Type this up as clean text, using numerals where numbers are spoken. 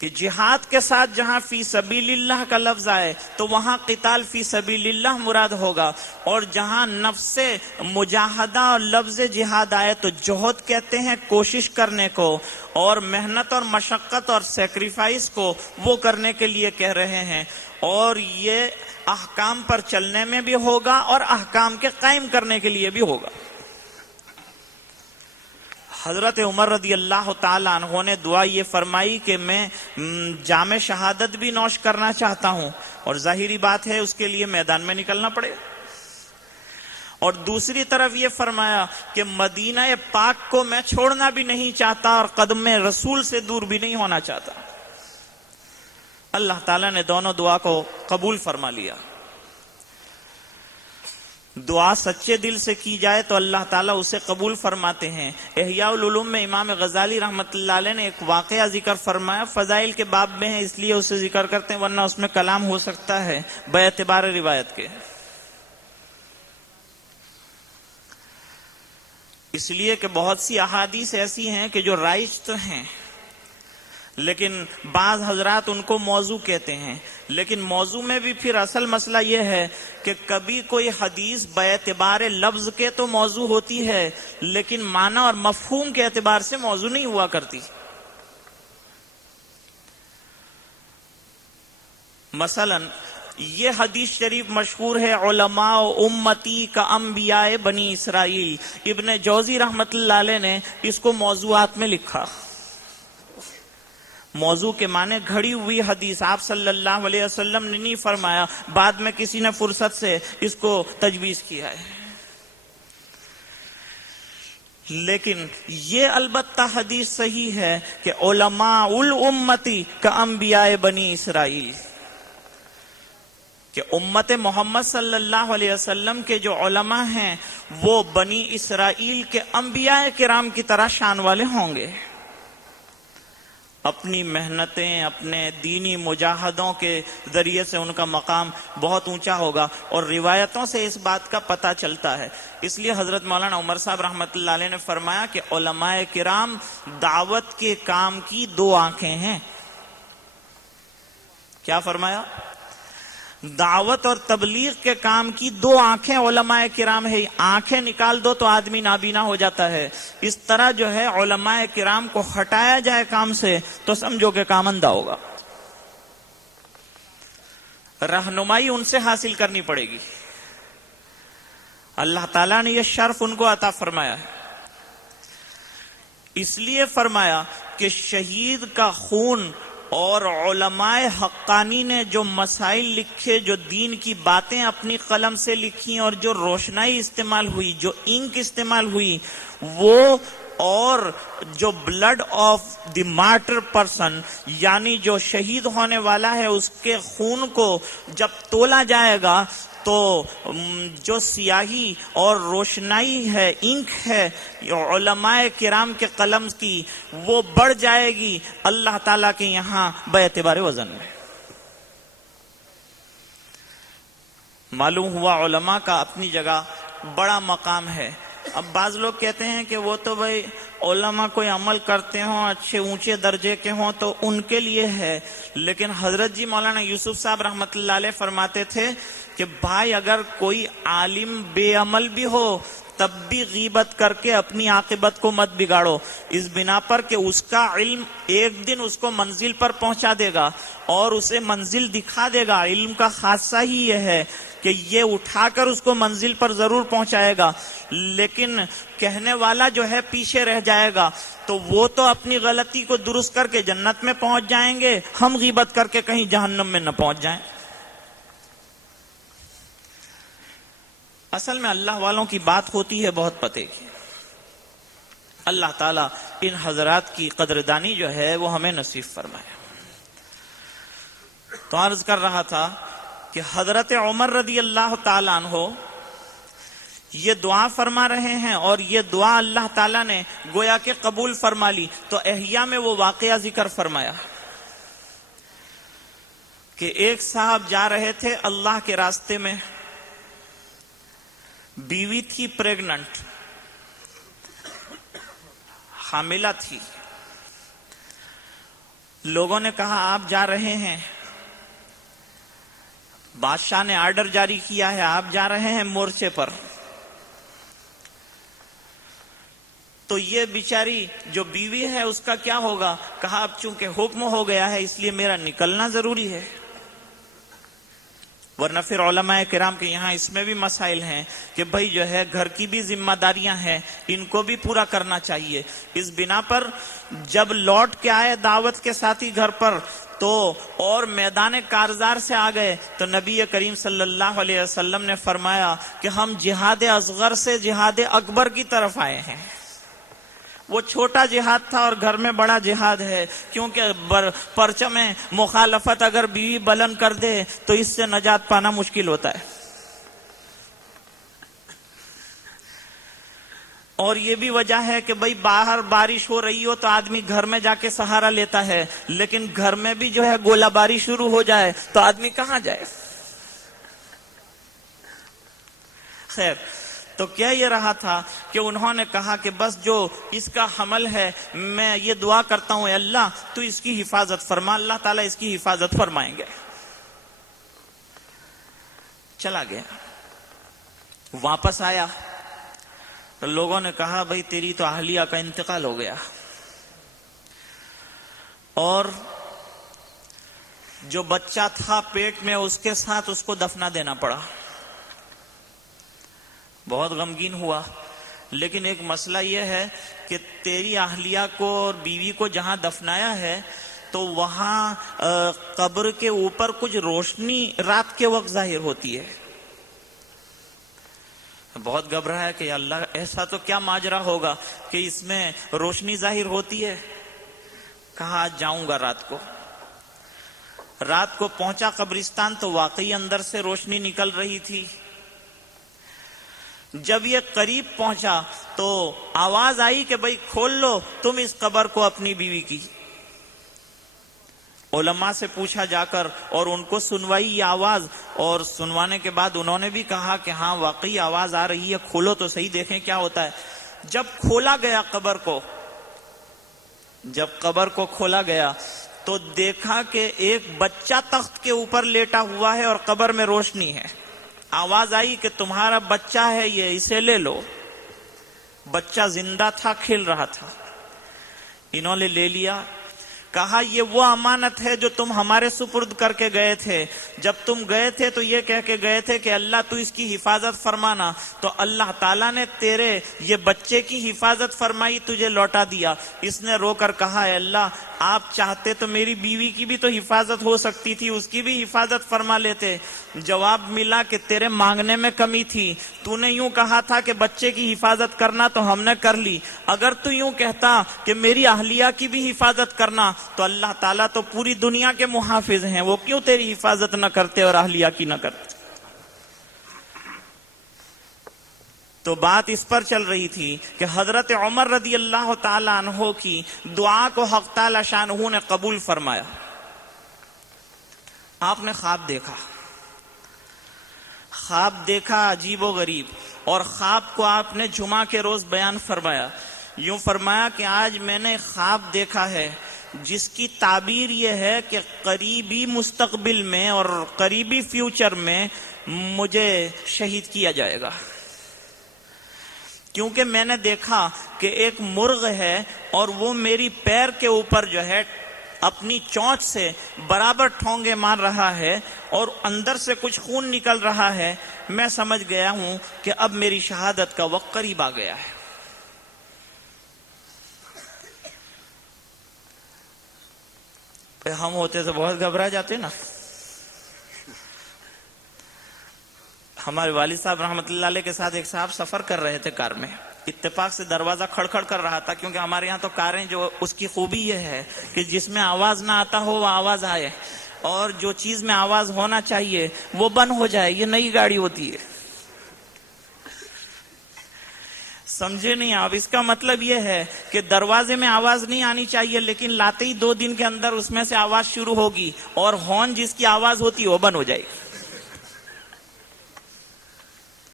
کہ جہاد کے ساتھ جہاں فی سبیل اللہ کا لفظ آئے تو وہاں قتال فی سبیل اللہ مراد ہوگا، اور جہاں نفس مجاہدہ اور لفظ جہاد آئے تو جوہد کہتے ہیں کوشش کرنے کو، اور محنت اور مشقت اور سیکریفائس کو وہ کرنے کے لیے کہہ رہے ہیں، اور یہ احکام پر چلنے میں بھی ہوگا اور احکام کے قائم کرنے کے لیے بھی ہوگا۔ حضرت عمر رضی اللہ تعالیٰ عنہ نے دعا یہ فرمائی کہ میں جام شہادت بھی نوش کرنا چاہتا ہوں، اور ظاہری بات ہے اس کے لیے میدان میں نکلنا پڑے، اور دوسری طرف یہ فرمایا کہ مدینہ پاک کو میں چھوڑنا بھی نہیں چاہتا اور قدم رسول سے دور بھی نہیں ہونا چاہتا۔ اللہ تعالیٰ نے دونوں دعا کو قبول فرما لیا۔ دعا سچے دل سے کی جائے تو اللہ تعالیٰ اسے قبول فرماتے ہیں۔ احیاء العلوم میں امام غزالی رحمۃ اللہ علیہ نے ایک واقعہ ذکر فرمایا، فضائل کے باب میں ہے اس لیے اسے ذکر کرتے ہیں، ورنہ اس میں کلام ہو سکتا ہے باعتبار روایت کے، اس لیے کہ بہت سی احادیث ایسی ہیں کہ جو رائج تو ہیں لیکن بعض حضرات ان کو موضوع کہتے ہیں، لیکن موضوع میں بھی پھر اصل مسئلہ یہ ہے کہ کبھی کوئی حدیث باعتبار لفظ کے تو موضوع ہوتی ہے لیکن معنی اور مفہوم کے اعتبار سے موضوع نہیں ہوا کرتی۔ مثلا یہ حدیث شریف مشہور ہے، علماء امتی کا انبیاء بنی اسرائیل، ابن جوزی رحمت اللہ علیہ نے اس کو موضوعات میں لکھا۔ موضوع کے معنی گھڑی ہوئی حدیث، آپ صلی اللہ علیہ وسلم نے نہیں فرمایا، بعد میں کسی نے فرصت سے اس کو تجویز کیا ہے، لیکن یہ البتہ حدیث صحیح ہے کہ علماء الامتی کا انبیاء بنی اسرائیل، کہ امت محمد صلی اللہ علیہ وسلم کے جو علماء ہیں وہ بنی اسرائیل کے انبیاء کرام کی طرح شان والے ہوں گے، اپنی محنتیں اپنے دینی مجاہدوں کے ذریعے سے ان کا مقام بہت اونچا ہوگا، اور روایتوں سے اس بات کا پتہ چلتا ہے۔ اس لیے حضرت مولانا عمر صاحب رحمۃ اللہ علیہ نے فرمایا کہ علماء کرام دعوت کے کام کی دو آنکھیں ہیں۔ کیا فرمایا؟ دعوت اور تبلیغ کے کام کی دو آنکھیں علماء کرام ہے، آنکھیں نکال دو تو آدمی نابینا ہو جاتا ہے، اس طرح جو ہے علماء کرام کو ہٹایا جائے کام سے تو سمجھو کہ کام اندھا ہوگا، رہنمائی ان سے حاصل کرنی پڑے گی۔ اللہ تعالیٰ نے یہ شرف ان کو عطا فرمایا ہے، اس لیے فرمایا کہ شہید کا خون اور علماء حقانی نے جو مسائل لکھے، جو دین کی باتیں اپنی قلم سے لکھی اور جو روشنائی استعمال ہوئی، جو انک استعمال ہوئی، وہ اور جو blood of the martyr person یعنی جو شہید ہونے والا ہے اس کے خون کو جب تولا جائے گا تو جو سیاہی اور روشنائی ہے، انک ہے علماء کرام کے قلم کی، وہ بڑھ جائے گی اللہ تعالیٰ کے یہاں باعتبار وزن میں۔ معلوم ہوا علماء کا اپنی جگہ بڑا مقام ہے۔ اب بعض لوگ کہتے ہیں کہ وہ تو بھائی علماء کوئی عمل کرتے ہوں، اچھے اونچے درجے کے ہوں تو ان کے لیے ہے، لیکن حضرت جی مولانا یوسف صاحب رحمت اللہ علیہ فرماتے تھے کہ بھائی اگر کوئی عالم بے عمل بھی ہو تب بھی غیبت کر کے اپنی عاقبت کو مت بگاڑو، اس بنا پر کہ اس کا علم ایک دن اس کو منزل پر پہنچا دے گا اور اسے منزل دکھا دے گا۔ علم کا خاصہ ہی یہ ہے کہ یہ اٹھا کر اس کو منزل پر ضرور پہنچائے گا، لیکن کہنے والا جو ہے پیچھے رہ جائے گا، تو وہ تو اپنی غلطی کو درست کر کے جنت میں پہنچ جائیں گے، ہم غیبت کر کے کہیں جہنم میں نہ پہنچ جائیں۔ اصل میں اللہ والوں کی بات ہوتی ہے بہت پتے کی۔ اللہ تعالیٰ ان حضرات کی قدردانی جو ہے وہ ہمیں نصیب فرمائے۔ تو عرض کر رہا تھا کہ حضرت عمر رضی اللہ تعالیٰ عنہ یہ دعا فرما رہے ہیں اور یہ دعا اللہ تعالیٰ نے گویا کہ قبول فرما لی۔ تو احیاء میں وہ واقعہ ذکر فرمایا کہ ایک صاحب جا رہے تھے اللہ کے راستے میں، بیوی تھی پریگننٹ، حاملہ تھی، لوگوں نے کہا آپ جا رہے ہیں، بادشاہ نے آرڈر جاری کیا ہے، آپ جا رہے ہیں مورچے پر. تو یہ بیچاری جو بیوی ہے اس کا کیا ہوگا؟ کہا اب چونکہ حکم ہو گیا ہے اس لیے میرا نکلنا ضروری ہے. ورنہ پھر علماء کرام کے یہاں اس میں بھی مسائل ہیں کہ بھائی جو ہے گھر کی بھی ذمہ داریاں ہیں، ان کو بھی پورا کرنا چاہیے. اس بنا پر جب لوٹ کے آئے دعوت کے ساتھی گھر پر تو اور میدان کارزار سے آ گئے تو نبی کریم صلی اللہ علیہ وسلم نے فرمایا کہ ہم جہاد اصغر سے جہاد اکبر کی طرف آئے ہیں. وہ چھوٹا جہاد تھا اور گھر میں بڑا جہاد ہے، کیونکہ پرچم مخالفت اگر بیوی بلند کر دے تو اس سے نجات پانا مشکل ہوتا ہے. اور یہ بھی وجہ ہے کہ بھئی باہر بارش ہو رہی ہو تو آدمی گھر میں جا کے سہارا لیتا ہے، لیکن گھر میں بھی جو ہے گولہ باری شروع ہو جائے تو آدمی کہاں جائے؟ خیر، تو کیا یہ رہا تھا کہ انہوں نے کہا کہ بس جو اس کا حمل ہے میں یہ دعا کرتا ہوں اے اللہ تو اس کی حفاظت فرما. اللہ تعالیٰ اس کی حفاظت فرمائیں گے. چلا گیا، واپس آیا تو لوگوں نے کہا بھئی تیری تو اہلیہ کا انتقال ہو گیا، اور جو بچہ تھا پیٹ میں اس کے ساتھ اس کو دفنا دینا پڑا. بہت غمگین ہوا، لیکن ایک مسئلہ یہ ہے کہ تیری اہلیہ کو اور بیوی کو جہاں دفنایا ہے تو وہاں قبر کے اوپر کچھ روشنی رات کے وقت ظاہر ہوتی ہے. بہت گھبرایا ہے کہ اللہ ایسا تو کیا ماجرا ہوگا کہ اس میں روشنی ظاہر ہوتی ہے. کہا آج جاؤں گا رات کو. رات کو پہنچا قبرستان تو واقعی اندر سے روشنی نکل رہی تھی. جب یہ قریب پہنچا تو آواز آئی کہ بھئی کھول لو تم اس قبر کو اپنی بیوی کی. علماء سے پوچھا جا کر اور ان کو سنوائی یہ آواز، اور سنوانے کے بعد انہوں نے بھی کہا کہ ہاں واقعی آواز آ رہی ہے، کھولو تو صحیح دیکھیں کیا ہوتا ہے. جب کھولا گیا قبر کو، جب قبر کو کھولا گیا تو دیکھا کہ ایک بچہ تخت کے اوپر لیٹا ہوا ہے اور قبر میں روشنی ہے. آواز آئی کہ تمہارا بچہ ہے یہ، اسے لے لو. بچہ زندہ تھا، کھیل رہا تھا. انہوں نے لے لیا. کہا یہ وہ امانت ہے جو تم ہمارے سپرد کر کے گئے تھے. جب تم گئے تھے تو یہ کہہ کے گئے تھے کہ اللہ تو اس کی حفاظت فرمانا، تو اللہ تعالیٰ نے تیرے یہ بچے کی حفاظت فرمائی، تجھے لوٹا دیا. اس نے رو کر کہا اے اللہ آپ چاہتے تو میری بیوی کی بھی تو حفاظت ہو سکتی تھی، اس کی بھی حفاظت فرما لیتے. جواب ملا کہ تیرے مانگنے میں کمی تھی. تو نے یوں کہا تھا کہ بچے کی حفاظت کرنا تو ہم نے کر لی. اگر تو یوں کہتا کہ میری اہلیہ کی بھی حفاظت کرنا تو اللہ تعالیٰ تو پوری دنیا کے محافظ ہیں، وہ کیوں تیری حفاظت نہ کرتے اور اہلیہ کی نہ کرتے؟ تو بات اس پر چل رہی تھی کہ حضرت عمر رضی اللہ تعالی عنہ کی دعا کو حق تعالی شانہ نے قبول فرمایا. آپ نے خواب دیکھا، خواب دیکھا عجیب و غریب، اور خواب کو آپ نے جمعہ کے روز بیان فرمایا. یوں فرمایا کہ آج میں نے خواب دیکھا ہے جس کی تعبیر یہ ہے کہ قریبی مستقبل میں اور قریبی فیوچر میں مجھے شہید کیا جائے گا. کیونکہ میں نے دیکھا کہ ایک مرغ ہے اور وہ میری پیر کے اوپر جو ہے اپنی چونچ سے برابر ٹھونگے مار رہا ہے اور اندر سے کچھ خون نکل رہا ہے. میں سمجھ گیا ہوں کہ اب میری شہادت کا وقت قریب آ گیا ہے. ہم ہوتے تو بہت گھبرا جاتے نا. ہمارے والد صاحب رحمۃ اللہ علیہ کے ساتھ ایک صاحب سفر کر رہے تھے کار میں. اتفاق سے دروازہ کھڑکھڑ کر رہا تھا، کیونکہ ہمارے یہاں تو کاریں جو اس کی خوبی یہ ہے کہ جس میں آواز نہ آتا ہو وہ آواز آئے، اور جو چیز میں آواز ہونا چاہیے وہ بند ہو جائے. یہ نئی گاڑی ہوتی ہے، سمجھے نہیں آپ؟ اس کا مطلب یہ ہے کہ دروازے میں آواز نہیں آنی چاہیے، لیکن لاتے ہی 2 دن کے اندر اس میں سے آواز شروع ہوگی، اور ہارن جس کی آواز ہوتی ہے وہ بند ہو جائے گی.